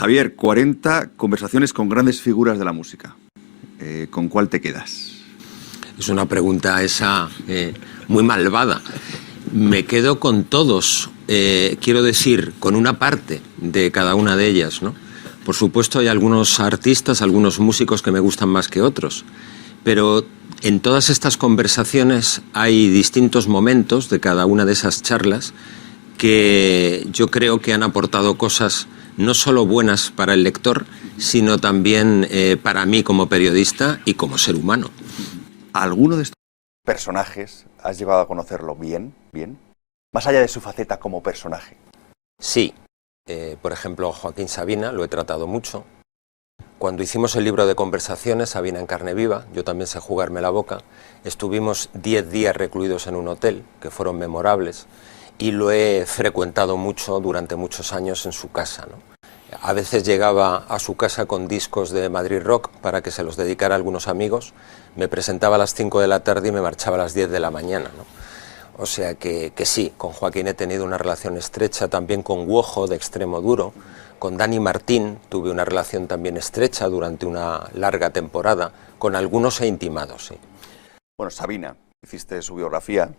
Javier, 40 conversaciones con grandes figuras de la música. ¿Con cuál te quedas? Es una pregunta esa muy malvada. Me quedo con todos, quiero decir, con una parte de cada una de ellas, ¿no? Por supuesto hay algunos artistas, algunos músicos que me gustan más que otros, pero en todas estas conversaciones hay distintos momentos de cada una de esas charlas que yo creo que han aportado cosas no solo buenas para el lector, sino también para mí como periodista y como ser humano. ¿Alguno de estos personajes has llegado a conocerlo bien? Más allá de su faceta como personaje. Sí. Por ejemplo, Joaquín Sabina, lo he tratado mucho. Cuando hicimos el libro de conversaciones, Sabina en carne viva, yo también sé jugarme la boca, estuvimos 10 días recluidos en un hotel, que fueron memorables, y lo he frecuentado mucho durante muchos años en su casa, ¿no? A veces llegaba a su casa con discos de Madrid Rock para que se los dedicara a algunos amigos, me presentaba a las 5 de la tarde y me marchaba a las 10 de la mañana, ¿no? O sea que sí, con Joaquín he tenido una relación estrecha, también con Guojo de Extremoduro, con Dani Martín tuve una relación también estrecha durante una larga temporada, con algunos he intimado, sí. Bueno, Sabina, hiciste su biografía,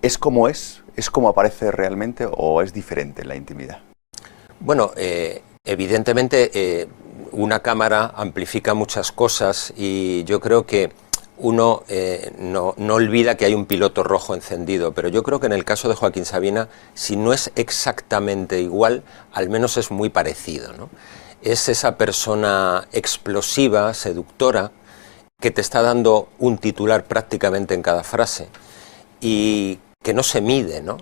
¿es como es? ¿Es como aparece realmente o es diferente en la intimidad? Bueno, evidentemente una cámara amplifica muchas cosas y yo creo que uno no olvida que hay un piloto rojo encendido, pero yo creo que en el caso de Joaquín Sabina, si no es exactamente igual, al menos es muy parecido, ¿no? Es esa persona explosiva, seductora, que te está dando un titular prácticamente en cada frase y que no se mide, ¿no?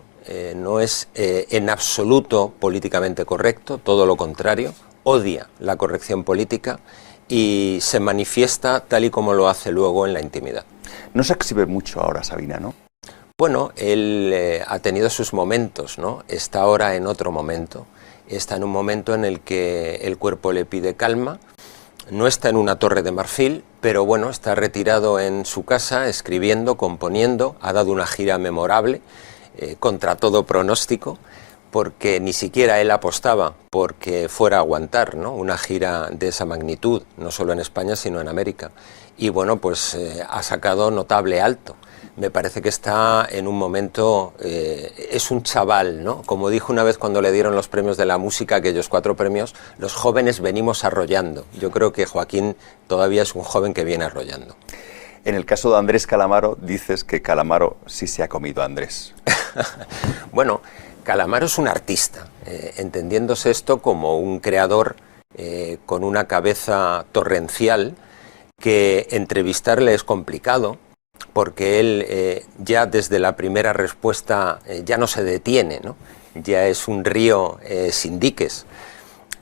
No es en absoluto políticamente correcto, todo lo contrario, odia la corrección política y se manifiesta tal y como lo hace luego en la intimidad. No se exhibe mucho ahora Sabina, ¿no? Bueno, él ha tenido sus momentos, ¿no? Está ahora en otro momento. Está en un momento en el que el cuerpo le pide calma. No está en una torre de marfil, pero bueno, está retirado en su casa, escribiendo, componiendo. Ha dado una gira memorable, contra todo pronóstico, porque ni siquiera él apostaba porque fuera a aguantar, ¿no? Una gira de esa magnitud, no solo en España, sino en América. Y bueno, pues ha sacado notable alto. Me parece que está en un momento, es un chaval, ¿no? Como dijo una vez cuando le dieron los premios de la música, aquellos 4 premios, los jóvenes venimos arrollando. Yo creo que Joaquín todavía es un joven que viene arrollando. En el caso de Andrés Calamaro, dices que Calamaro sí se ha comido a Andrés. Bueno, Calamaro es un artista, entendiéndose esto como un creador con una cabeza torrencial, que entrevistarle es complicado, porque él ya desde la primera respuesta ya no se detiene, ¿no? Ya es un río sin diques.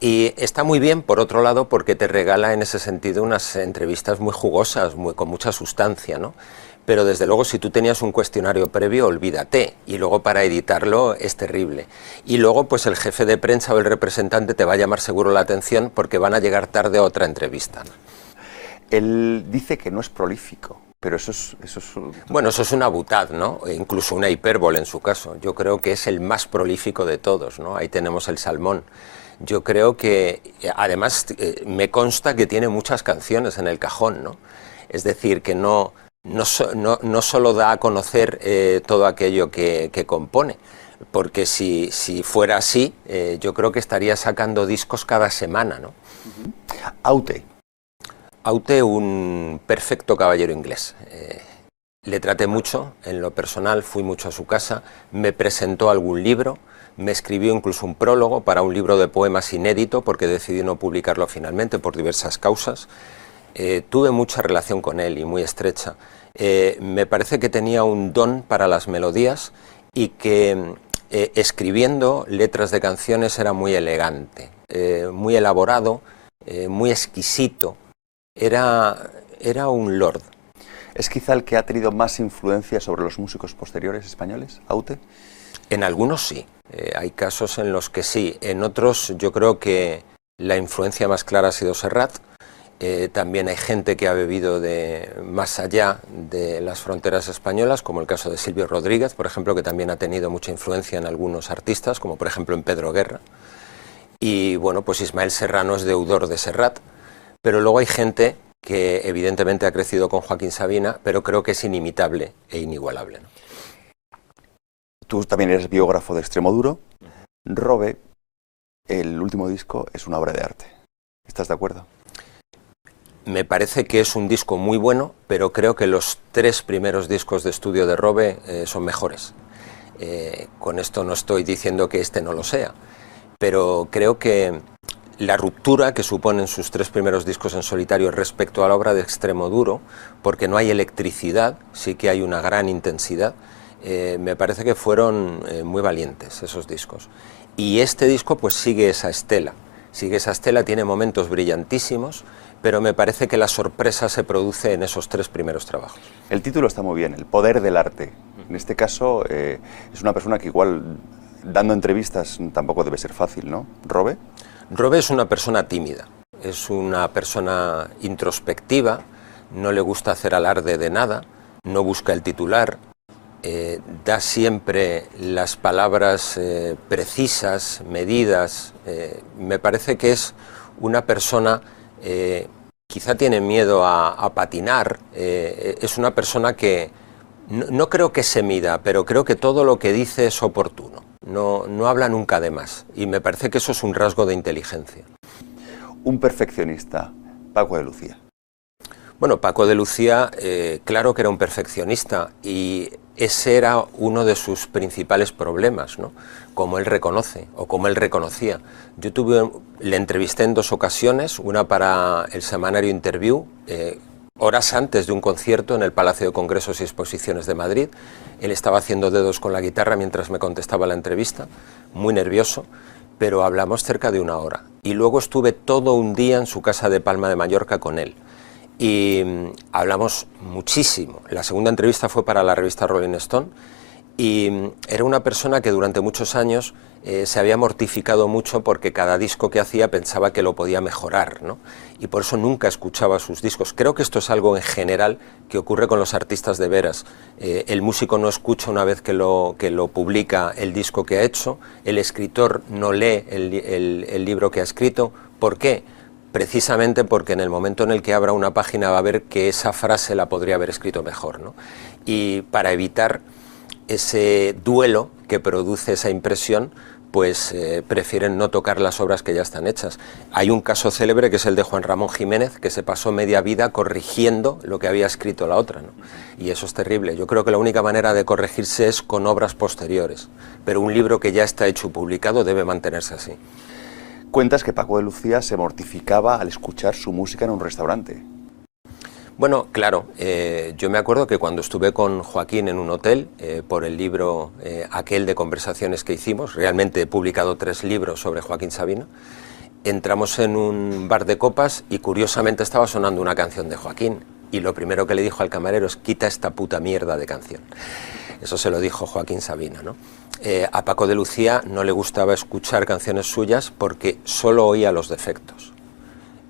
Y está muy bien, por otro lado, porque te regala en ese sentido unas entrevistas muy jugosas, con mucha sustancia, ¿no? Pero desde luego si tú tenías un cuestionario previo, olvídate, y luego para editarlo es terrible. Y luego pues el jefe de prensa o el representante te va a llamar seguro la atención porque van a llegar tarde a otra entrevista, ¿no? Él dice que no es prolífico, pero eso es... Bueno, eso es una butad, ¿no? E incluso una hipérbole en su caso. Yo creo que es el más prolífico de todos, ¿no? Ahí tenemos el salmón. Yo creo que, además, me consta que tiene muchas canciones en el cajón, ¿no? Es decir, que no solo da a conocer todo aquello que compone, porque si fuera así, yo creo que estaría sacando discos cada semana, ¿no? Aute. Aute, un perfecto caballero inglés. Le traté mucho, en lo personal, fui mucho a su casa, me presentó algún libro, me escribió incluso un prólogo para un libro de poemas inédito, porque decidí no publicarlo finalmente por diversas causas. Tuve mucha relación con él y muy estrecha. Me parece que tenía un don para las melodías y que escribiendo letras de canciones era muy elegante, muy elaborado, muy exquisito. Era un lord. ¿Es quizá el que ha tenido más influencia sobre los músicos posteriores españoles, Aute? En algunos sí, hay casos en los que sí, en otros yo creo que la influencia más clara ha sido Serrat. También hay gente que ha bebido de más allá de las fronteras españolas, como el caso de Silvio Rodríguez, por ejemplo, que también ha tenido mucha influencia en algunos artistas, como por ejemplo en Pedro Guerra. y bueno, pues Ismael Serrano es deudor de Serrat, pero luego hay gente que evidentemente ha crecido con Joaquín Sabina, pero creo que es inimitable e inigualable, ¿no? Tú también eres biógrafo de Extremoduro. Robe, el último disco, es una obra de arte. ¿Estás de acuerdo? Me parece que es un disco muy bueno, pero creo que los 3 primeros discos de estudio de Robe son mejores. Con esto no estoy diciendo que este no lo sea, pero creo que la ruptura que suponen sus 3 primeros discos en solitario respecto a la obra de Extremoduro, porque no hay electricidad, sí que hay una gran intensidad, me parece que fueron muy valientes esos discos. Y este disco pues sigue esa estela, tiene momentos brillantísimos, pero me parece que la sorpresa se produce en esos 3 primeros trabajos. El título está muy bien, El poder del arte. En este caso es una persona que igual dando entrevistas tampoco debe ser fácil, ¿no? ¿Robe? Robe es una persona tímida, es una persona introspectiva, no le gusta hacer alarde de nada, no busca el titular, da siempre las palabras precisas, medidas. Me parece que es una persona, quizá tiene miedo a patinar, es una persona que no creo que se mida, pero creo que todo lo que dice es oportuno, no habla nunca de más, y me parece que eso es un rasgo de inteligencia. Un perfeccionista, Paco de Lucía. Bueno, Paco de Lucía, claro que era un perfeccionista, y ese era uno de sus principales problemas, ¿no? Como él reconoce, o como él reconocía. Le entrevisté en 2 ocasiones, una para el semanario Interview, horas antes de un concierto en el Palacio de Congresos y Exposiciones de Madrid. Él estaba haciendo dedos con la guitarra mientras me contestaba la entrevista, muy nervioso, pero hablamos cerca de 1 hora. Y luego estuve todo un día en su casa de Palma de Mallorca con él. Y hablamos muchísimo. La segunda entrevista fue para la revista Rolling Stone, y era una persona que durante muchos años se había mortificado mucho porque cada disco que hacía pensaba que lo podía mejorar, ¿no? Y por eso nunca escuchaba sus discos. Creo que esto es algo en general que ocurre con los artistas de veras. El músico no escucha una vez que lo publica el disco que ha hecho, el escritor no lee el libro que ha escrito. ¿Por qué? Precisamente porque en el momento en el que abra una página va a ver que esa frase la podría haber escrito mejor, ¿no? Y para evitar ese duelo que produce esa impresión, pues prefieren no tocar las obras que ya están hechas. Hay un caso célebre que es el de Juan Ramón Jiménez, que se pasó media vida corrigiendo lo que había escrito la otra, ¿no? Y eso es terrible. Yo creo que la única manera de corregirse es con obras posteriores, pero un libro que ya está hecho y publicado debe mantenerse así. Cuentas que Paco de Lucía se mortificaba al escuchar su música en un restaurante. Bueno, claro, yo me acuerdo que cuando estuve con Joaquín en un hotel, por el libro aquel de conversaciones que hicimos, realmente he publicado 3 libros sobre Joaquín Sabina, entramos en un bar de copas y curiosamente estaba sonando una canción de Joaquín, y lo primero que le dijo al camarero es: quita esta puta mierda de canción. Eso se lo dijo Joaquín Sabina, ¿no? A Paco de Lucía no le gustaba escuchar canciones suyas porque solo oía los defectos.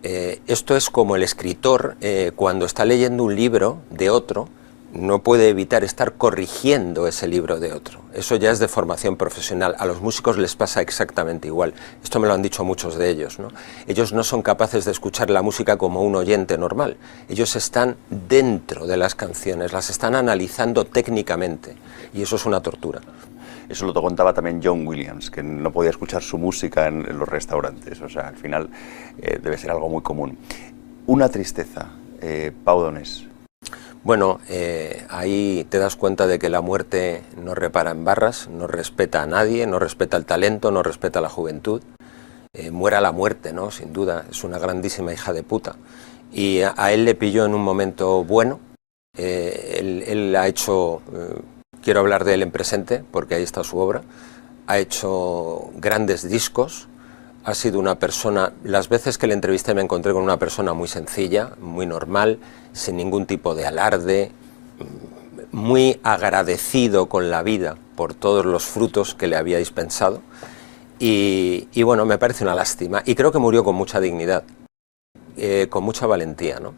Esto es como el escritor cuando está leyendo un libro de otro, no puede evitar estar corrigiendo ese libro de otro. Eso ya es de formación profesional. A los músicos les pasa exactamente igual. Esto me lo han dicho muchos de ellos, ¿no? Ellos no son capaces de escuchar la música como un oyente normal. Ellos están dentro de las canciones, las están analizando técnicamente, y eso es una tortura. Eso lo contaba también John Williams, que no podía escuchar su música en los restaurantes. O sea, al final debe ser algo muy común. Una tristeza, Pau Donés. Bueno, ahí te das cuenta de que la muerte no repara en barras, no respeta a nadie, no respeta el talento, no respeta la juventud. Muera la muerte, ¿no? Sin duda, es una grandísima hija de puta. Y a él le pilló en un momento bueno. Él ha hecho... Quiero hablar de él en presente, porque ahí está su obra. Ha hecho grandes discos, ha sido una persona... Las veces que le entrevisté me encontré con una persona muy sencilla, muy normal, sin ningún tipo de alarde, muy agradecido con la vida por todos los frutos que le había dispensado. Y bueno, me parece una lástima. Y creo que murió con mucha dignidad, con mucha valentía, ¿no?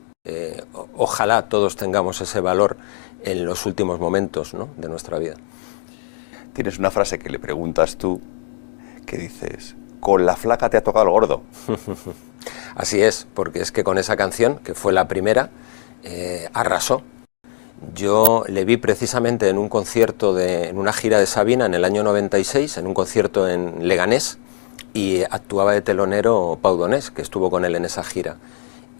Ojalá todos tengamos ese valor en los últimos momentos, ¿no?, de nuestra vida. Tienes una frase que le preguntas tú, que dices: con La flaca te ha tocado el gordo. Así es, porque es que con esa canción, que fue la primera, arrasó. Yo le vi precisamente en un concierto, en una gira de Sabina en el año 96, en un concierto en Leganés, y actuaba de telonero Pau Donés, que estuvo con él en esa gira.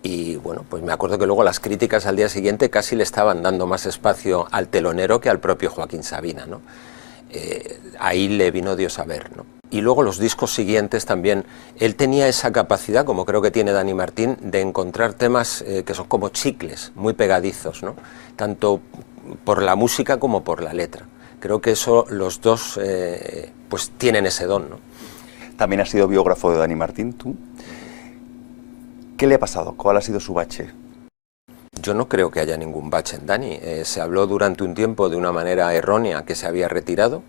Y bueno, pues me acuerdo que luego las críticas al día siguiente casi le estaban dando más espacio al telonero que al propio Joaquín Sabina, ¿no? Ahí le vino Dios a ver, ¿no? Y luego los discos siguientes también, él tenía esa capacidad, como creo que tiene Dani Martín, de encontrar temas que son como chicles, muy pegadizos, ¿no? Tanto por la música como por la letra. Creo que eso los dos pues tienen ese don, ¿no? También has sido biógrafo de Dani Martín, tú. ¿Qué le ha pasado? ¿Cuál ha sido su bache? Yo no creo que haya ningún bache en Dani. Se habló durante un tiempo de una manera errónea que se había retirado.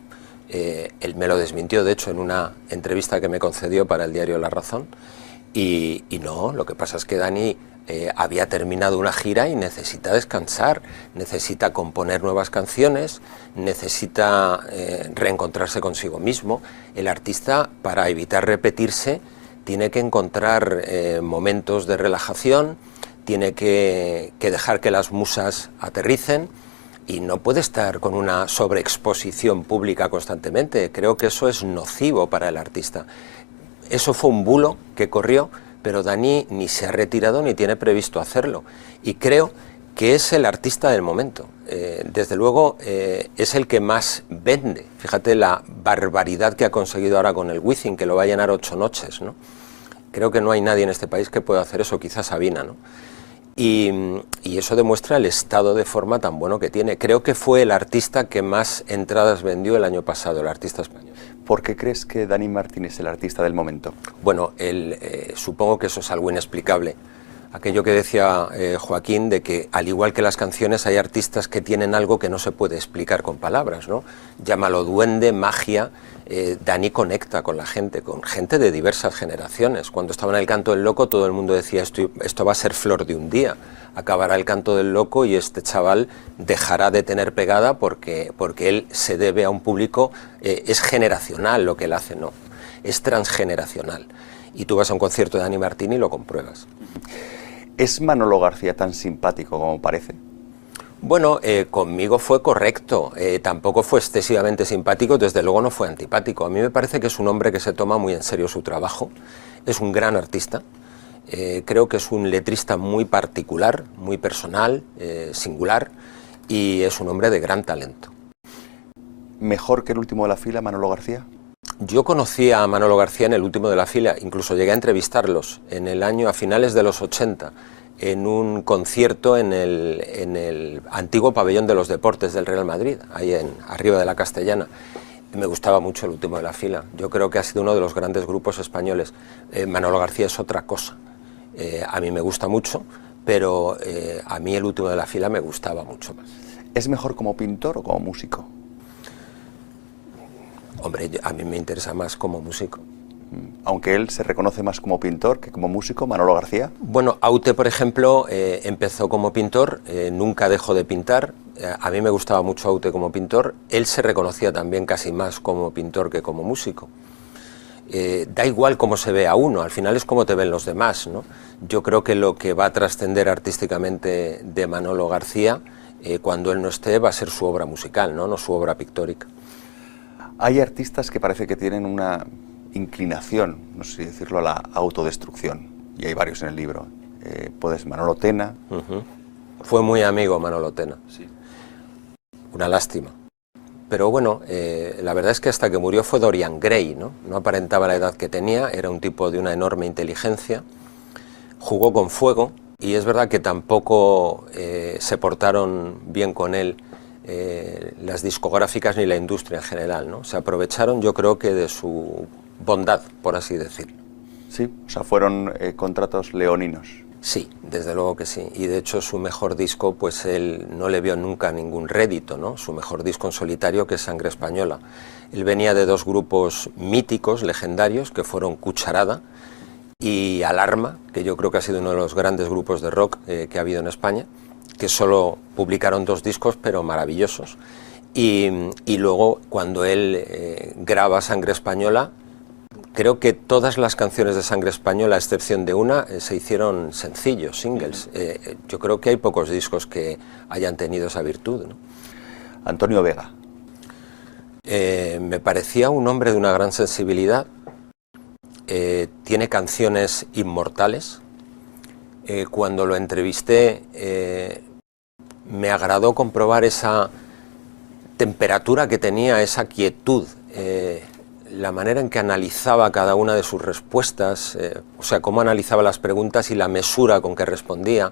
Él me lo desmintió, de hecho, en una entrevista que me concedió para el diario La Razón. Y no, lo que pasa es que Dani había terminado una gira y necesita descansar, necesita componer nuevas canciones, necesita reencontrarse consigo mismo. El artista, para evitar repetirse, tiene que encontrar momentos de relajación, tiene que dejar que las musas aterricen y no puede estar con una sobreexposición pública constantemente. Creo que eso es nocivo para el artista. Eso fue un bulo que corrió, pero Dani ni se ha retirado ni tiene previsto hacerlo. Y creo que es el artista del momento. Desde luego es el que más vende. Fíjate la barbaridad que ha conseguido ahora con el Wizzing, que lo va a llenar 8 noches, ¿no? Creo que no hay nadie en este país que pueda hacer eso, quizás Sabina, ¿no? Y eso demuestra el estado de forma tan bueno que tiene. Creo que fue el artista que más entradas vendió el año pasado, el artista español. ¿Por qué crees que Dani Martín es el artista del momento? Bueno, supongo que eso es algo inexplicable. Aquello que decía Joaquín, de que al igual que las canciones hay artistas que tienen algo que no se puede explicar con palabras, ¿no? Llámalo duende, magia. Dani conecta con la gente, con gente de diversas generaciones. Cuando estaba en el Canto del Loco todo el mundo decía esto va a ser flor de un día. Acabará el Canto del Loco y este chaval dejará de tener pegada porque él se debe a un público, es generacional lo que él hace, no, es transgeneracional. Y tú vas a un concierto de Dani Martín y lo compruebas. ¿Es Manolo García tan simpático como parece? Bueno, conmigo fue correcto, tampoco fue excesivamente simpático, desde luego no fue antipático. A mí me parece que es un hombre que se toma muy en serio su trabajo, es un gran artista, creo que es un letrista muy particular, muy personal, singular, y es un hombre de gran talento. ¿Mejor que el último de la fila, Manolo García? Yo conocí a Manolo García en el último de la fila, incluso llegué a entrevistarlos en el año, a finales de los 80, en un concierto en el antiguo pabellón de los deportes del Real Madrid, ahí arriba de la Castellana. Me gustaba mucho el último de la fila. Yo creo que ha sido uno de los grandes grupos españoles. Manolo García es otra cosa. A mí me gusta mucho, pero a mí el último de la fila me gustaba mucho más. ¿Es mejor como pintor o como músico? Hombre, a mí me interesa más como músico. Aunque él se reconoce más como pintor que como músico, Manolo García. Bueno, Aute, por ejemplo, empezó como pintor, nunca dejó de pintar. A mí me gustaba mucho Aute como pintor. Él se reconocía también casi más como pintor que como músico. Da igual cómo se ve a uno, al final es como te ven los demás, ¿no? Yo creo que lo que va a trascender artísticamente de Manolo García, cuando él no esté, va a ser su obra musical, no su obra pictórica. Hay artistas que parece que tienen una inclinación, no sé si decirlo, a la autodestrucción, y hay varios en el libro. Manolo Tena. Fue muy amigo Manolo Tena. Sí. Una lástima. Pero bueno, la verdad es que hasta que murió fue Dorian Gray, ¿no? No aparentaba la edad que tenía, era un tipo de una enorme inteligencia, jugó con fuego, y es verdad que tampoco se portaron bien con él las discográficas ni la industria en general, ¿no? Se aprovecharon, yo creo que de su bondad, por así decirlo. Sí, o sea, fueron contratos leoninos. Sí, desde luego que sí, y de hecho su mejor disco, pues él no le vio nunca ningún rédito, ¿no? Su mejor disco en solitario, que es Sangre Española. Él venía de dos grupos míticos, legendarios, que fueron Cucharada y Alarma, que yo creo que ha sido uno de los grandes grupos de rock que ha habido en España, que solo publicaron 2 discos, pero maravillosos. Y luego, cuando él graba Sangre Española, creo que todas las canciones de Sangre Española, a excepción de una, se hicieron sencillos, singles. Yo creo que hay pocos discos que hayan tenido esa virtud, ¿no? Antonio Vega. Me parecía un hombre de una gran sensibilidad. Tiene canciones inmortales. Cuando lo entrevisté, me agradó comprobar esa temperatura que tenía, esa quietud, la manera en que analizaba cada una de sus respuestas, o sea, cómo analizaba las preguntas y la mesura con que respondía.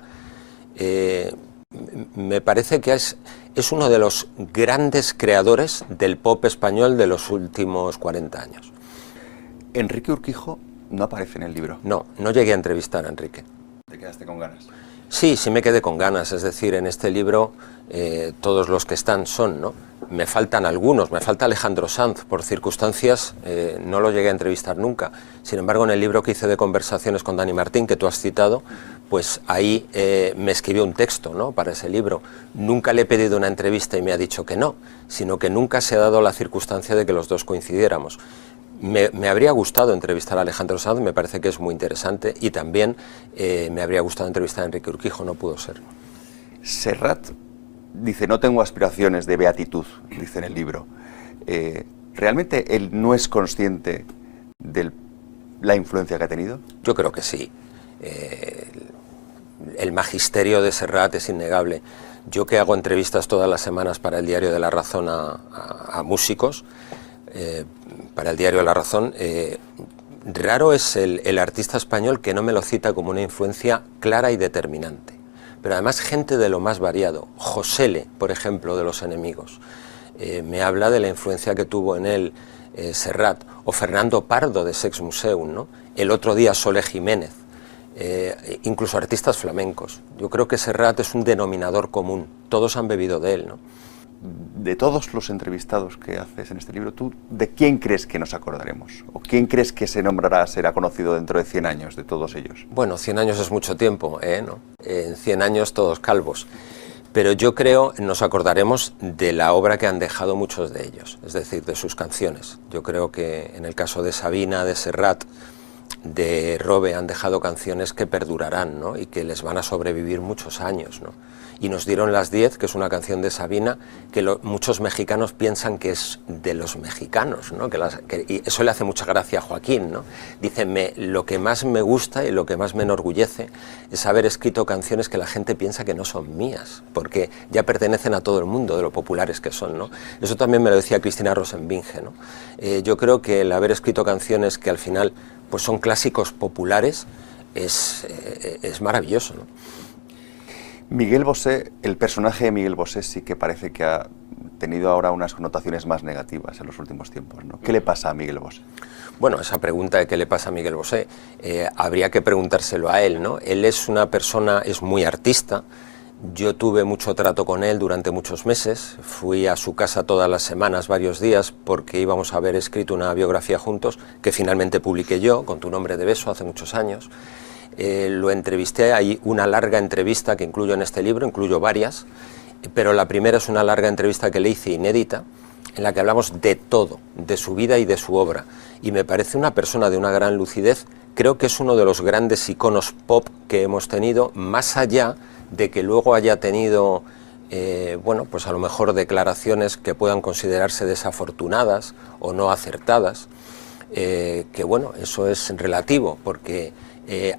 Me parece que es uno de los grandes creadores del pop español de los últimos 40 años. Enrique Urquijo no aparece en el libro. No, no llegué a entrevistar a Enrique. ¿Te quedaste con ganas? Sí, sí me quedé con ganas, es decir, en este libro todos los que están son, ¿no? Me faltan algunos, me falta Alejandro Sanz, por circunstancias no lo llegué a entrevistar nunca. Sin embargo, en el libro que hice de conversaciones con Dani Martín, que tú has citado, pues ahí me escribió un texto, ¿no?, para ese libro. Nunca le he pedido una entrevista y me ha dicho que no, sino que nunca se ha dado la circunstancia de que los dos coincidiéramos. Me habría gustado entrevistar a Alejandro Sanz, me parece que es muy interesante, y también me habría gustado entrevistar a Enrique Urquijo, no pudo ser. Serrat dice, no tengo aspiraciones de beatitud, dice en el libro. ¿Realmente él no es consciente de la influencia que ha tenido? Yo creo que sí. El magisterio de Serrat es innegable. Yo, que hago entrevistas todas las semanas para el Diario de la Razón a músicos, para el Diario de la Razón, raro es el artista español que no me lo cita como una influencia clara y determinante. Pero además gente de lo más variado. Josele, por ejemplo, de Los Enemigos, me habla de la influencia que tuvo en él Serrat, o Fernando Pardo de Sex Museum, ¿no? El otro día Sole Jiménez, incluso artistas flamencos. Yo creo que Serrat es un denominador común, todos han bebido de él, ¿no? De todos los entrevistados que haces en este libro, ¿tú de quién crees que nos acordaremos? ¿O quién crees que se nombrará, será conocido dentro de 100 años, de todos ellos? Bueno, 100 años es mucho tiempo, ¿no? En 100 años todos calvos. Pero yo creo nos acordaremos de la obra que han dejado muchos de ellos, es decir, de sus canciones. Yo creo que en el caso de Sabina, de Serrat, de Robe, han dejado canciones que perdurarán, ¿no?, y que les van a sobrevivir muchos años, ¿no? Y nos dieron Las 10, que es una canción de Sabina que muchos mexicanos piensan que es de los mexicanos, ¿no? Y eso le hace mucha gracia a Joaquín, ¿no? Dice, lo que más me gusta y lo que más me enorgullece es haber escrito canciones que la gente piensa que no son mías, porque ya pertenecen a todo el mundo, de lo populares que son, ¿no? Eso también me lo decía Cristina Rosenbinge, ¿no? Yo creo que el haber escrito canciones que al final pues son clásicos populares es maravilloso, ¿no? Miguel Bosé, el personaje de Miguel Bosé sí que parece que ha tenido ahora unas connotaciones más negativas en los últimos tiempos, ¿no? ¿Qué le pasa a Miguel Bosé? Bueno, esa pregunta de qué le pasa a Miguel Bosé, habría que preguntárselo a él, ¿no? Él es una persona, es muy artista. Yo tuve mucho trato con él durante muchos meses, fui a su casa todas las semanas, varios días, porque íbamos a haber escrito una biografía juntos, que finalmente publiqué yo, con Tu nombre de beso, hace muchos años. Lo entrevisté, hay una larga entrevista que incluyo en este libro, incluyo varias, pero la primera es una larga entrevista que le hice inédita, en la que hablamos de todo, de su vida y de su obra, y me parece una persona de una gran lucidez. Creo que es uno de los grandes iconos pop que hemos tenido, más allá de que luego haya tenido, bueno, pues a lo mejor declaraciones que puedan considerarse desafortunadas o no acertadas, que bueno, eso es relativo, porque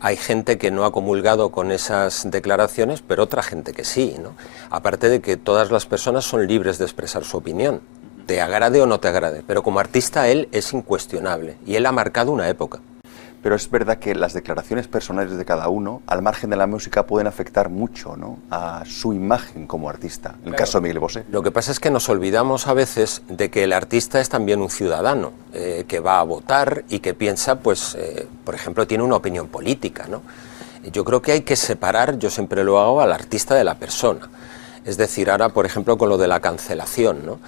hay gente que no ha comulgado con esas declaraciones, pero otra gente que sí, ¿no? Aparte de que todas las personas son libres de expresar su opinión, te agrade o no te agrade, pero como artista él es incuestionable y él ha marcado una época. Pero es verdad que las declaraciones personales de cada uno, al margen de la música, pueden afectar mucho, ¿no?, a su imagen como artista, en el caso de Miguel Bosé. Lo que pasa es que nos olvidamos a veces de que el artista es también un ciudadano, que va a votar y que piensa, pues, por ejemplo, tiene una opinión política, ¿no? Yo creo que hay que separar, yo siempre lo hago, al artista de la persona. Es decir, ahora, por ejemplo, con lo de la cancelación, ¿no?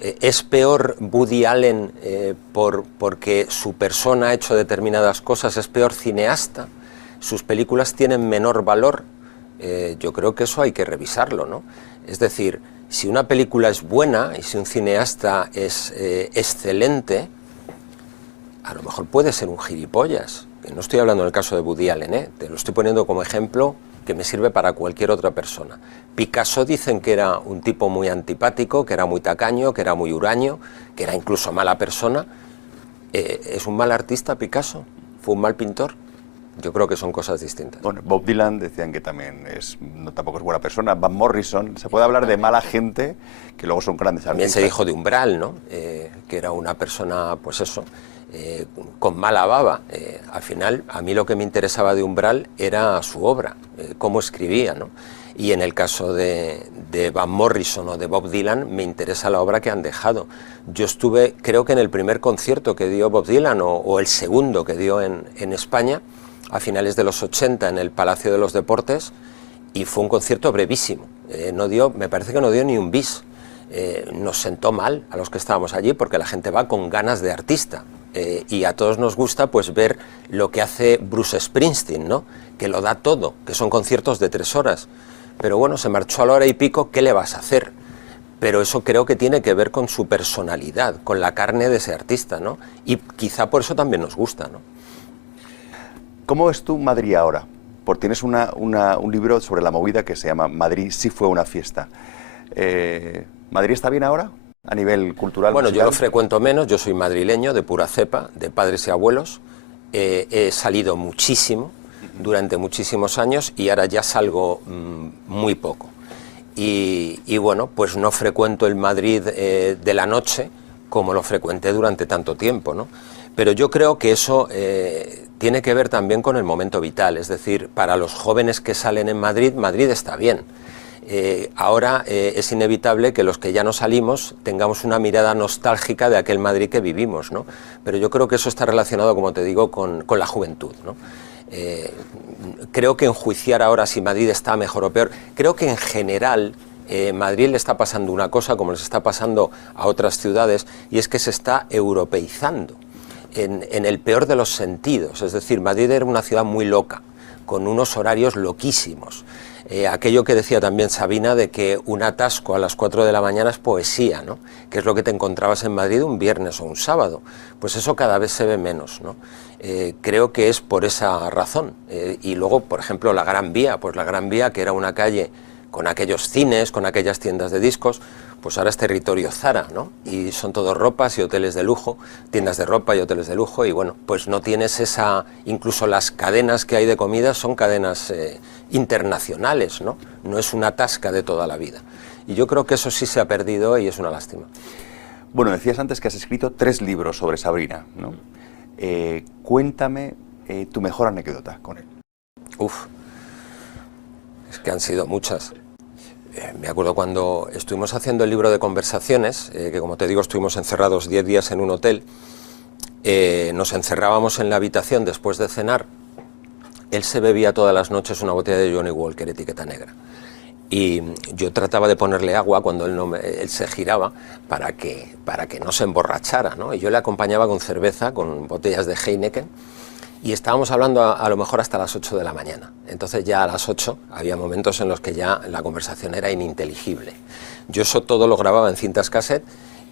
¿Es peor Woody Allen porque su persona ha hecho determinadas cosas? ¿Es peor cineasta? ¿Sus películas tienen menor valor? Yo creo que eso hay que revisarlo, ¿no? Es decir, si una película es buena y si un cineasta es excelente, a lo mejor puede ser un gilipollas. No estoy hablando del caso de Woody Allen, ¿eh? Te lo estoy poniendo como ejemplo que me sirve para cualquier otra persona. Picasso dicen que era un tipo muy antipático, que era muy tacaño, que era muy huraño, que era incluso mala persona. ¿Es un mal artista Picasso? ¿Fue un mal pintor? Yo creo que son cosas distintas. Bueno, Bob Dylan decían que también tampoco es buena persona. Van Morrison, se puede hablar de mala gente que luego son grandes artistas. También se dijo de Umbral, ¿no? Que era una persona, pues eso, con mala baba. Al final, a mí lo que me interesaba de Umbral era su obra, cómo escribía, ¿no? Y en el caso de Van Morrison o de Bob Dylan, me interesa la obra que han dejado. Yo estuve, creo que en el primer concierto que dio Bob Dylan, o el segundo que dio en España, a finales de los 80 en el Palacio de los Deportes, y fue un concierto brevísimo. Me parece que no dio ni un bis. Nos sentó mal a los que estábamos allí, porque la gente va con ganas de artista, y a todos nos gusta pues ver lo que hace Bruce Springsteen, ¿no? Que lo da todo, que son conciertos de 3 horas. Pero bueno, se marchó a la hora y pico, ¿qué le vas a hacer? Pero eso creo que tiene que ver con su personalidad, con la carne de ese artista, ¿no? Y quizá por eso también nos gusta, ¿no? ¿Cómo es tu Madrid ahora? Porque tienes un libro sobre la movida que se llama Madrid sí fue una fiesta. ¿Madrid está bien ahora a nivel cultural? Bueno, musical? yo lo frecuento menos, yo soy madrileño de pura cepa, de padres y abuelos. He salido muchísimo durante muchísimos años y ahora ya salgo muy poco. Y bueno, pues no frecuento el Madrid de la noche como lo frecuenté durante tanto tiempo, ¿no? Pero yo creo que eso tiene que ver también con el momento vital, es decir, para los jóvenes que salen en Madrid, Madrid está bien. Ahora es inevitable que los que ya no salimos tengamos una mirada nostálgica de aquel Madrid que vivimos, ¿no? Pero yo creo que eso está relacionado, como te digo, con la juventud, ¿no? Creo que enjuiciar ahora si Madrid está mejor o peor, creo que en general Madrid le está pasando una cosa como les está pasando a otras ciudades, y es que se está europeizando en el peor de los sentidos. Es decir, Madrid era una ciudad muy loca, con unos horarios loquísimos. Aquello que decía también Sabina de que un atasco a las 4 de la mañana es poesía, ¿no? Que es lo que te encontrabas en Madrid un viernes o un sábado. Pues eso cada vez se ve menos, ¿no? Creo que es por esa razón. Y luego, por ejemplo, la Gran Vía, pues la Gran Vía, que era una calle con aquellos cines, con aquellas tiendas de discos, pues ahora es territorio Zara, ¿no? Y son todos ropas y hoteles de lujo, tiendas de ropa y hoteles de lujo, y bueno, pues no tienes esa, incluso las cadenas que hay de comida son cadenas internacionales, ¿no? No es una tasca de toda la vida. Y yo creo que eso sí se ha perdido y es una lástima. Bueno, decías antes que has escrito 3 libros sobre Sabrina, ¿no? Cuéntame tu mejor anécdota con él. Uf, es que han sido muchas. Me acuerdo cuando estuvimos haciendo el libro de conversaciones, que como te digo estuvimos encerrados 10 días en un hotel, nos encerrábamos en la habitación después de cenar. Él se bebía todas las noches una botella de Johnny Walker, etiqueta negra. Y yo trataba de ponerle agua cuando él se giraba para que no se emborrachara, ¿no? Y yo le acompañaba con cerveza, con botellas de Heineken, y estábamos hablando a lo mejor hasta las 8 de la mañana. Entonces ya a las 8 había momentos en los que ya la conversación era ininteligible. Yo eso todo lo grababa en cintas cassette,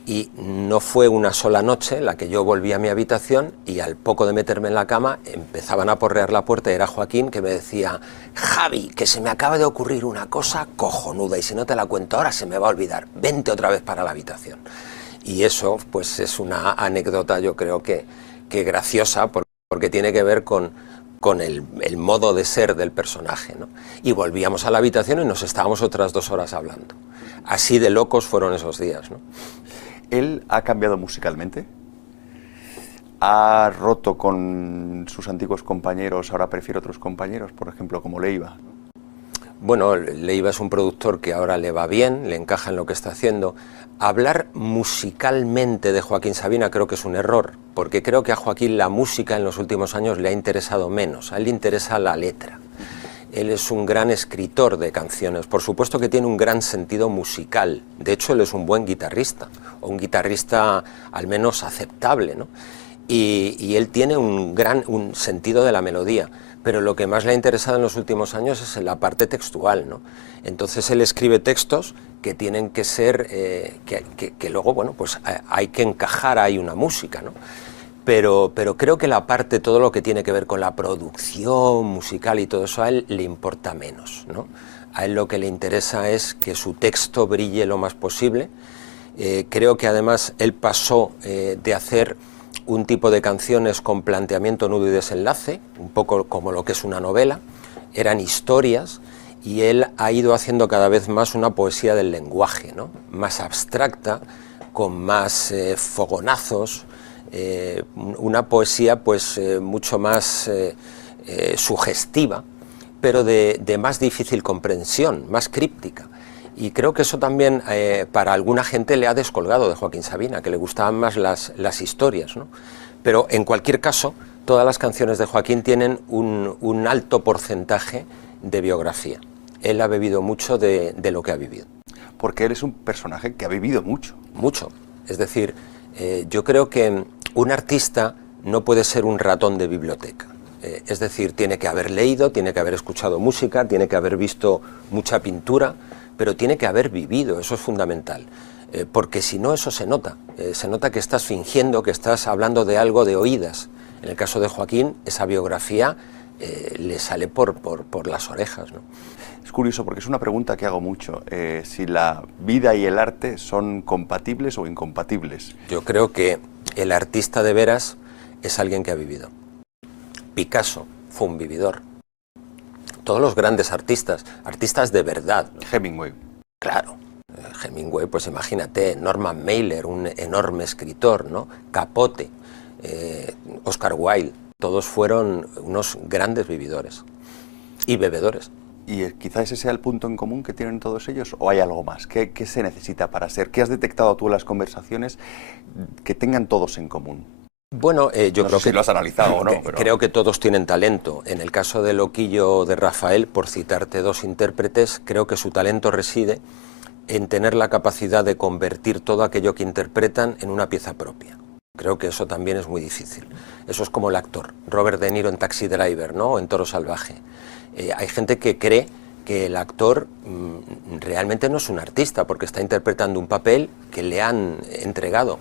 y no fue una sola noche la que yo volví a mi habitación y al poco de meterme en la cama empezaban a porrear la puerta, y era Joaquín que me decía: Javi, que se me acaba de ocurrir una cosa cojonuda y si no te la cuento ahora se me va a olvidar, vente otra vez para la habitación. Y eso pues es una anécdota, yo creo que graciosa, porque tiene que ver con el modo de ser del personaje, ¿no? Y volvíamos a la habitación y nos estábamos otras 2 horas hablando. Así de locos fueron esos días, ¿no? ¿Él ha cambiado musicalmente? ¿Ha roto con sus antiguos compañeros, ahora prefiere otros compañeros, por ejemplo, como Leiva? Bueno, Leiva es un productor que ahora le va bien, le encaja en lo que está haciendo. Hablar musicalmente de Joaquín Sabina creo que es un error, porque creo que a Joaquín la música en los últimos años le ha interesado menos, a él le interesa la letra. Él es un gran escritor de canciones, por supuesto que tiene un gran sentido musical, de hecho él es un buen guitarrista, o un guitarrista al menos aceptable, ¿no? Y él tiene un sentido de la melodía, pero lo que más le ha interesado en los últimos años es la parte textual, ¿no? Entonces él escribe textos que tienen que ser, que luego, bueno, pues hay que encajar ahí una música, ¿no? pero creo que la parte, todo lo que tiene que ver con la producción musical y todo eso, a él le importa menos, ¿no? A él lo que le interesa es que su texto brille lo más posible. Creo que además él pasó de hacer un tipo de canciones con planteamiento, nudo y desenlace, un poco como lo que es una novela, eran historias, y él ha ido haciendo cada vez más una poesía del lenguaje, ¿no? Más abstracta, con más fogonazos, una poesía pues mucho más sugestiva, pero de más difícil comprensión, más críptica. Y creo que eso también para alguna gente le ha descolgado de Joaquín Sabina, que le gustaban más las historias, ¿no? Pero en cualquier caso, todas las canciones de Joaquín tienen un alto porcentaje de biografía. Él ha bebido mucho de lo que ha vivido. Porque él es un personaje que ha vivido mucho. Mucho. Es decir, yo creo que un artista no puede ser un ratón de biblioteca. Es decir, tiene que haber leído, tiene que haber escuchado música, tiene que haber visto mucha pintura, pero tiene que haber vivido, eso es fundamental. Porque si no, eso se nota que estás fingiendo, que estás hablando de algo de oídas. En el caso de Joaquín, esa biografía le sale por las orejas, ¿no? Es curioso porque es una pregunta que hago mucho, si la vida y el arte son compatibles o incompatibles. Yo creo que el artista de veras es alguien que ha vivido. Picasso fue un vividor. Todos los grandes artistas, artistas de verdad, ¿no? Hemingway. Claro, Hemingway, pues imagínate, Norman Mailer, un enorme escritor, ¿no? Capote, Oscar Wilde, todos fueron unos grandes vividores y bebedores. ¿Y quizás ese sea el punto en común que tienen todos ellos? ¿O hay algo más? ¿Qué se necesita para ser? ¿Qué has detectado tú en las conversaciones que tengan todos en común? Bueno, yo no creo sé si que lo has analizado o no. Pero... Creo que todos tienen talento. En el caso de Loquillo de Rafael, por citarte dos intérpretes, creo que su talento reside en tener la capacidad de convertir todo aquello que interpretan en una pieza propia. Creo que eso también es muy difícil. Eso es como el actor, Robert De Niro en Taxi Driver, ¿no? O en Toro Salvaje. Hay gente que cree que el actor realmente no es un artista porque está interpretando un papel que le han entregado.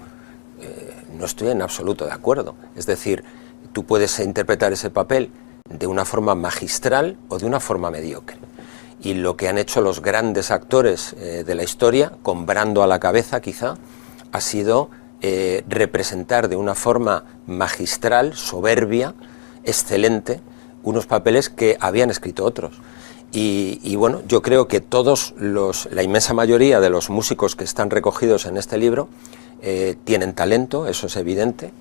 No estoy en absoluto de acuerdo. Es decir, tú puedes interpretar ese papel de una forma magistral o de una forma mediocre. Y lo que han hecho los grandes actores de la historia, con Brando a la cabeza quizá, ha sido representar de una forma magistral, soberbia, excelente, unos papeles que habían escrito otros. Y bueno, yo creo que la inmensa mayoría de los músicos que están recogidos en este libro tienen talento, eso es evidente,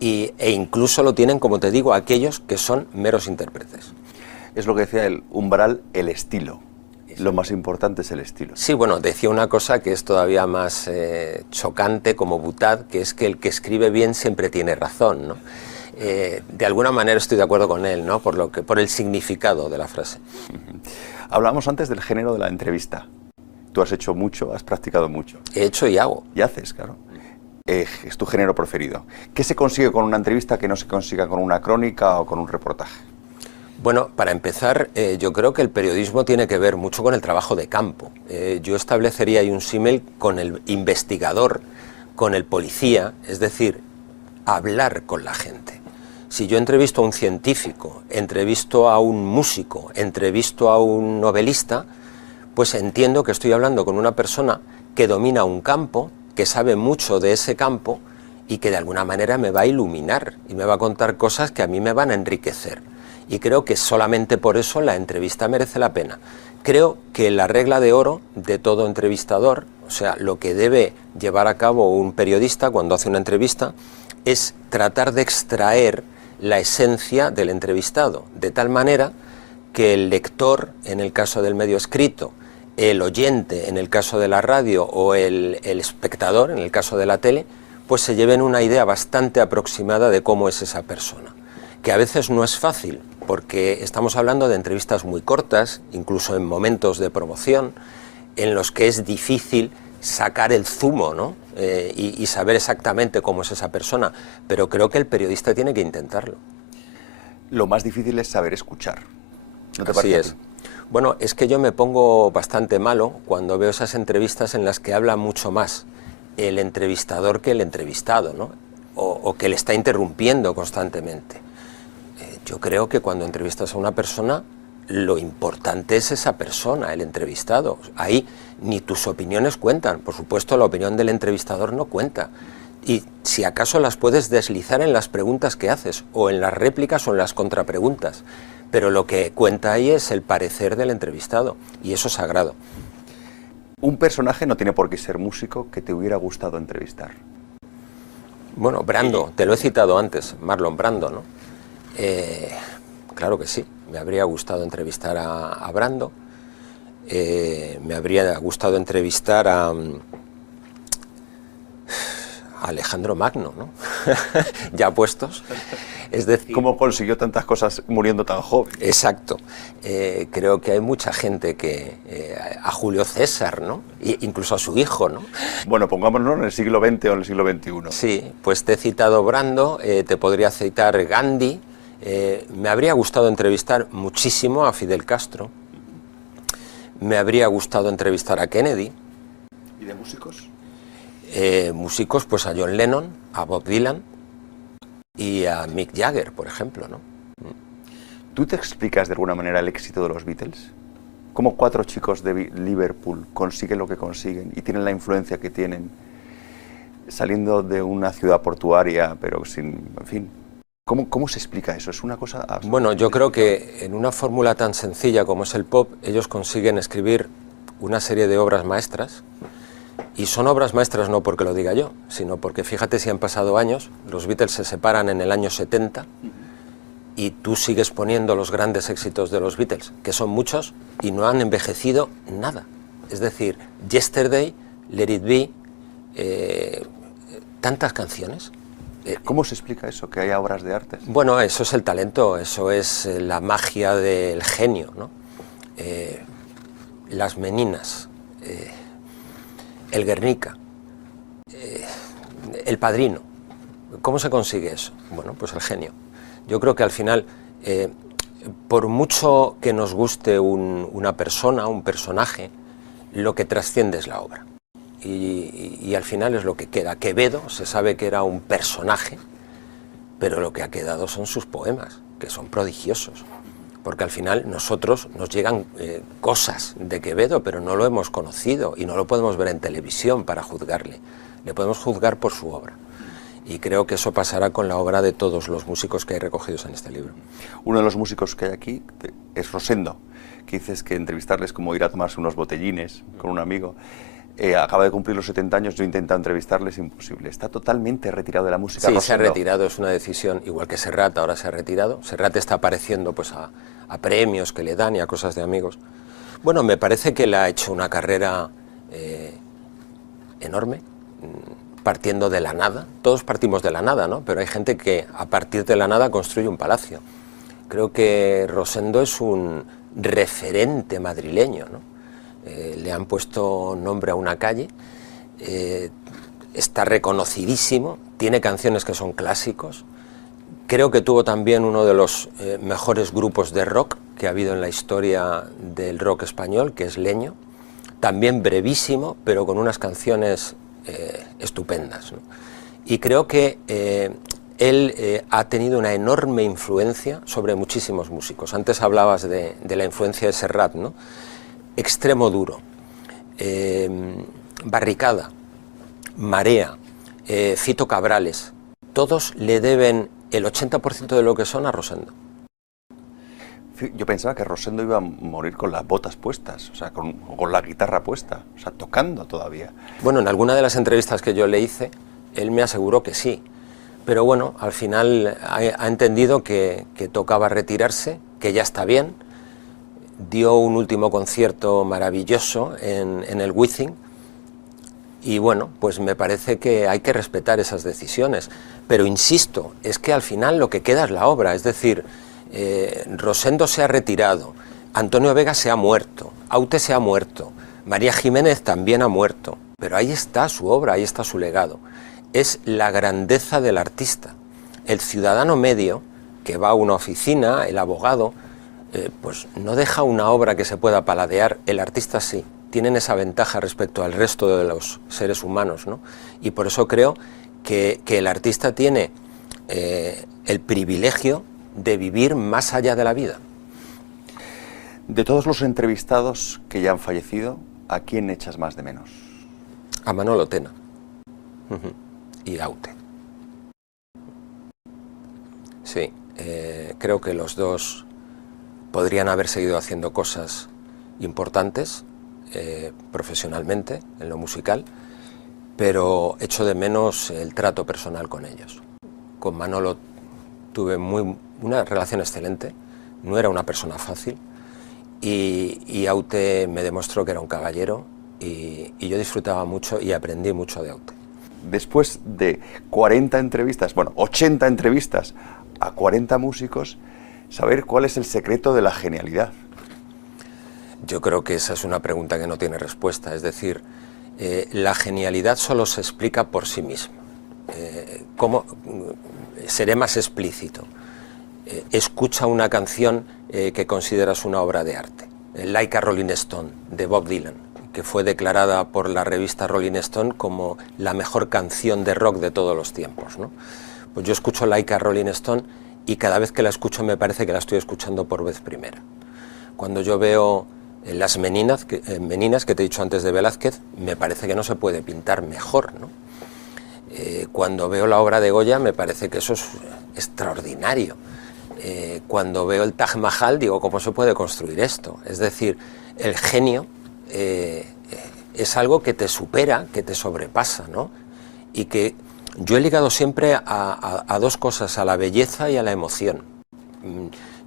e incluso lo tienen, como te digo, aquellos que son meros intérpretes. Es lo que decía el umbral, el estilo. Lo más importante es el estilo. Sí, bueno, decía una cosa que es todavía más chocante como Butad, que es que el que escribe bien siempre tiene razón, ¿no? De alguna manera estoy de acuerdo con él, ¿no? Por el significado de la frase. Hablamos antes del género de la entrevista. Tú has hecho mucho, has practicado mucho. He hecho y hago. Y haces, claro. Es tu género preferido. ¿Qué se consigue con una entrevista que no se consiga con una crónica o con un reportaje? Bueno, para empezar, yo creo que el periodismo tiene que ver mucho con el trabajo de campo. Yo establecería ahí un símil con el investigador, con el policía, es decir, hablar con la gente. Si yo entrevisto a un científico, entrevisto a un músico, entrevisto a un novelista, pues entiendo que estoy hablando con una persona que domina un campo, que sabe mucho de ese campo y que de alguna manera me va a iluminar y me va a contar cosas que a mí me van a enriquecer. Y creo que solamente por eso la entrevista merece la pena. Creo que la regla de oro de todo entrevistador, o sea, lo que debe llevar a cabo un periodista cuando hace una entrevista, es tratar de extraer la esencia del entrevistado, de tal manera que el lector, en el caso del medio escrito, el oyente, en el caso de la radio, o el espectador, en el caso de la tele, pues se lleven una idea bastante aproximada de cómo es esa persona. Que a veces no es fácil, porque estamos hablando de entrevistas muy cortas, incluso en momentos de promoción, en los que es difícil sacar el zumo, ¿no? Y saber exactamente cómo es esa persona, pero creo que el periodista tiene que intentarlo. Lo más difícil es saber escuchar. ¿No te Así parece? es. Bueno, es que yo me pongo bastante malo cuando veo esas entrevistas en las que habla mucho más el entrevistador que el entrevistado, ¿no? o que le está interrumpiendo constantemente. Yo creo que cuando entrevistas a una persona, lo importante es esa persona, el entrevistado. Ahí ni tus opiniones cuentan, por supuesto la opinión del entrevistador no cuenta. Y si acaso las puedes deslizar en las preguntas que haces, o en las réplicas o en las contrapreguntas, pero lo que cuenta ahí es el parecer del entrevistado, y eso es sagrado. Un personaje no tiene por qué ser músico que te hubiera gustado entrevistar. Bueno, Brando, te lo he citado antes, Marlon Brando, ¿no? Claro que sí, me habría gustado entrevistar a Brando, me habría gustado entrevistar a Alejandro Magno, ¿no? Ya puestos. Es decir, ¿cómo consiguió tantas cosas muriendo tan joven? Exacto. Creo que hay mucha gente que... a Julio César, ¿no? Incluso a su hijo, ¿no? Bueno, pongámonos en el siglo XX o en el siglo XXI. Sí, pues te he citado Brando, te podría citar Gandhi. Me habría gustado entrevistar muchísimo a Fidel Castro. Me habría gustado entrevistar a Kennedy. ¿Y de músicos? Músicos, pues a John Lennon, a Bob Dylan y a Mick Jagger, por ejemplo, ¿no? ¿Tú te explicas de alguna manera el éxito de los Beatles? ¿Cómo 4 chicos de Liverpool consiguen lo que consiguen y tienen la influencia que tienen, saliendo de una ciudad portuaria, pero sin... en fin, ¿cómo se explica eso? Es una cosa... Bueno, yo creo que en una fórmula tan sencilla como es el pop, ellos consiguen escribir una serie de obras maestras. Y son obras maestras no porque lo diga yo, sino porque fíjate si han pasado años, los Beatles se separan en el año 70 y tú sigues poniendo los grandes éxitos de los Beatles, que son muchos y no han envejecido nada. Es decir, Yesterday, Let It Be, tantas canciones. ¿Cómo se explica eso, que haya obras de arte? Bueno, eso es el talento, eso es la magia del genio, ¿no? Las Meninas, el Guernica, el Padrino. ¿Cómo se consigue eso? Bueno, pues el genio. Yo creo que al final, por mucho que nos guste una persona, un personaje, lo que trasciende es la obra. Y al final es lo que queda. Quevedo se sabe que era un personaje, pero lo que ha quedado son sus poemas, que son prodigiosos. Porque al final nosotros nos llegan cosas de Quevedo, pero no lo hemos conocido y no lo podemos ver en televisión para juzgarle. Le podemos juzgar por su obra. Y creo que eso pasará con la obra de todos los músicos que hay recogidos en este libro. Uno de los músicos que hay aquí es Rosendo, que dices que entrevistarles es como ir a tomarse unos botellines con un amigo. Acaba de cumplir los 70 años, yo he intentado entrevistarles, imposible. Está totalmente retirado de la música. Sí, Rosendo. Se ha retirado, es una decisión, igual que Serrat ahora se ha retirado. Serrat está apareciendo pues, a premios que le dan y a cosas de amigos. Bueno, me parece que él ha hecho una carrera enorme, partiendo de la nada. Todos partimos de la nada, ¿no? Pero hay gente que a partir de la nada construye un palacio. Creo que Rosendo es un referente madrileño, ¿no? Le han puesto nombre a una calle, está reconocidísimo, tiene canciones que son clásicos. Creo que tuvo también uno de los mejores grupos de rock que ha habido en la historia del rock español, que es Leño. También brevísimo, pero con unas canciones estupendas, ¿no? Y creo que él ha tenido una enorme influencia sobre muchísimos músicos. Antes hablabas de la influencia de Serrat, ¿no? Extremo Duro, Barricada, Marea, Fito Cabrales, todos le deben el 80% de lo que son a Rosendo. Yo pensaba que Rosendo iba a morir con las botas puestas, o sea, con la guitarra puesta, o sea, tocando todavía. Bueno, en alguna de las entrevistas que yo le hice, él me aseguró que sí, pero bueno, al final ha entendido que tocaba retirarse, que ya está bien. Dio un último concierto maravilloso en el Wizzing y bueno, pues me parece que hay que respetar esas decisiones, pero insisto, es que al final lo que queda es la obra, es decir, Rosendo se ha retirado, Antonio Vega se ha muerto, Aute se ha muerto, María Jiménez también ha muerto, pero ahí está su obra, ahí está su legado. Es la grandeza del artista. El ciudadano medio que va a una oficina, el abogado, pues no deja una obra que se pueda paladear, el artista sí, tienen esa ventaja respecto al resto de los seres humanos, ¿no? Y por eso creo que el artista tiene el privilegio de vivir más allá de la vida. De todos los entrevistados que ya han fallecido, ¿a quién echas más de menos? A Manolo Tena y Aute. Sí, creo que los dos podrían haber seguido haciendo cosas importantes profesionalmente, en lo musical, pero echo de menos el trato personal con ellos. Con Manolo tuve una relación excelente, no era una persona fácil, y Aute me demostró que era un caballero, y yo disfrutaba mucho y aprendí mucho de Aute. Después de 40 entrevistas, bueno, 80 entrevistas a 40 músicos, saber cuál es el secreto de la genialidad. Yo creo que esa es una pregunta que no tiene respuesta, es decir, la genialidad solo se explica por sí misma. Seré más explícito. Escucha una canción que consideras una obra de arte, Like a Rolling Stone, de Bob Dylan, que fue declarada por la revista Rolling Stone como la mejor canción de rock de todos los tiempos, ¿no? Pues yo escucho Like a Rolling Stone y cada vez que la escucho me parece que la estoy escuchando por vez primera. Cuando yo veo las meninas que te he dicho antes de Velázquez, me parece que no se puede pintar mejor, ¿no? Cuando veo la obra de Goya me parece que eso es extraordinario. Cuando veo el Taj Mahal digo, ¿cómo se puede construir esto? Es decir, el genio es algo que te supera, que te sobrepasa, ¿no? Y que yo he ligado siempre a dos cosas, a la belleza y a la emoción.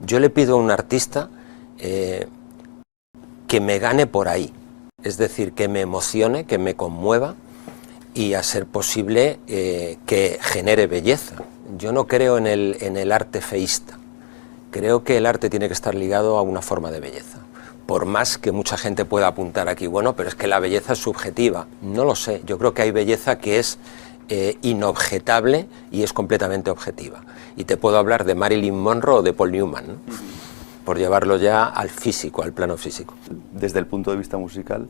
Yo le pido a un artista que me gane por ahí, es decir, que me emocione, que me conmueva y, a ser posible, que genere belleza. Yo no creo en el arte feísta. Creo que el arte tiene que estar ligado a una forma de belleza. Por más que mucha gente pueda apuntar aquí, bueno, pero es que la belleza es subjetiva. No lo sé, yo creo que hay belleza que es inobjetable y es completamente objetiva. Y te puedo hablar de Marilyn Monroe o de Paul Newman, ¿no? Por llevarlo ya al físico, al plano físico. Desde el punto de vista musical,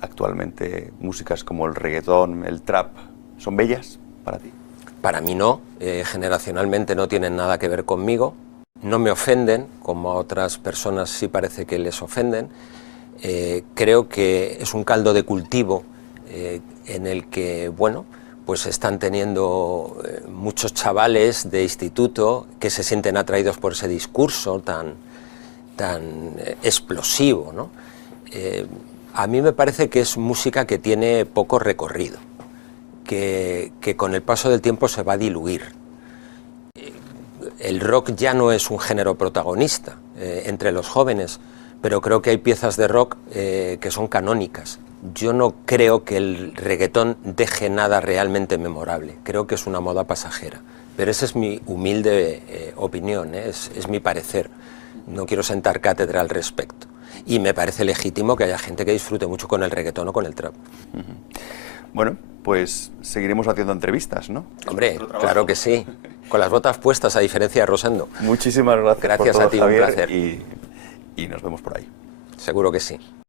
actualmente músicas como el reggaetón, el trap, ¿son bellas para ti? Para mí no, generacionalmente no tienen nada que ver conmigo, no me ofenden, como a otras personas sí parece que les ofenden. Creo que es un caldo de cultivo en el que, bueno, pues están teniendo muchos chavales de instituto que se sienten atraídos por ese discurso tan explosivo, ¿no? A mí me parece que es música que tiene poco recorrido, que con el paso del tiempo se va a diluir. El rock ya no es un género protagonista entre los jóvenes, pero creo que hay piezas de rock que son canónicas. Yo no creo que el reggaetón deje nada realmente memorable, creo que es una moda pasajera, pero esa es mi humilde opinión, es mi parecer, no quiero sentar cátedra al respecto. Y me parece legítimo que haya gente que disfrute mucho con el reggaetón o con el trap. Bueno, pues seguiremos haciendo entrevistas, ¿no? Hombre, claro que sí, con las botas puestas, a diferencia de Rosendo. Muchísimas gracias. Gracias por todo, a ti, Javier, un placer. Y nos vemos por ahí. Seguro que sí.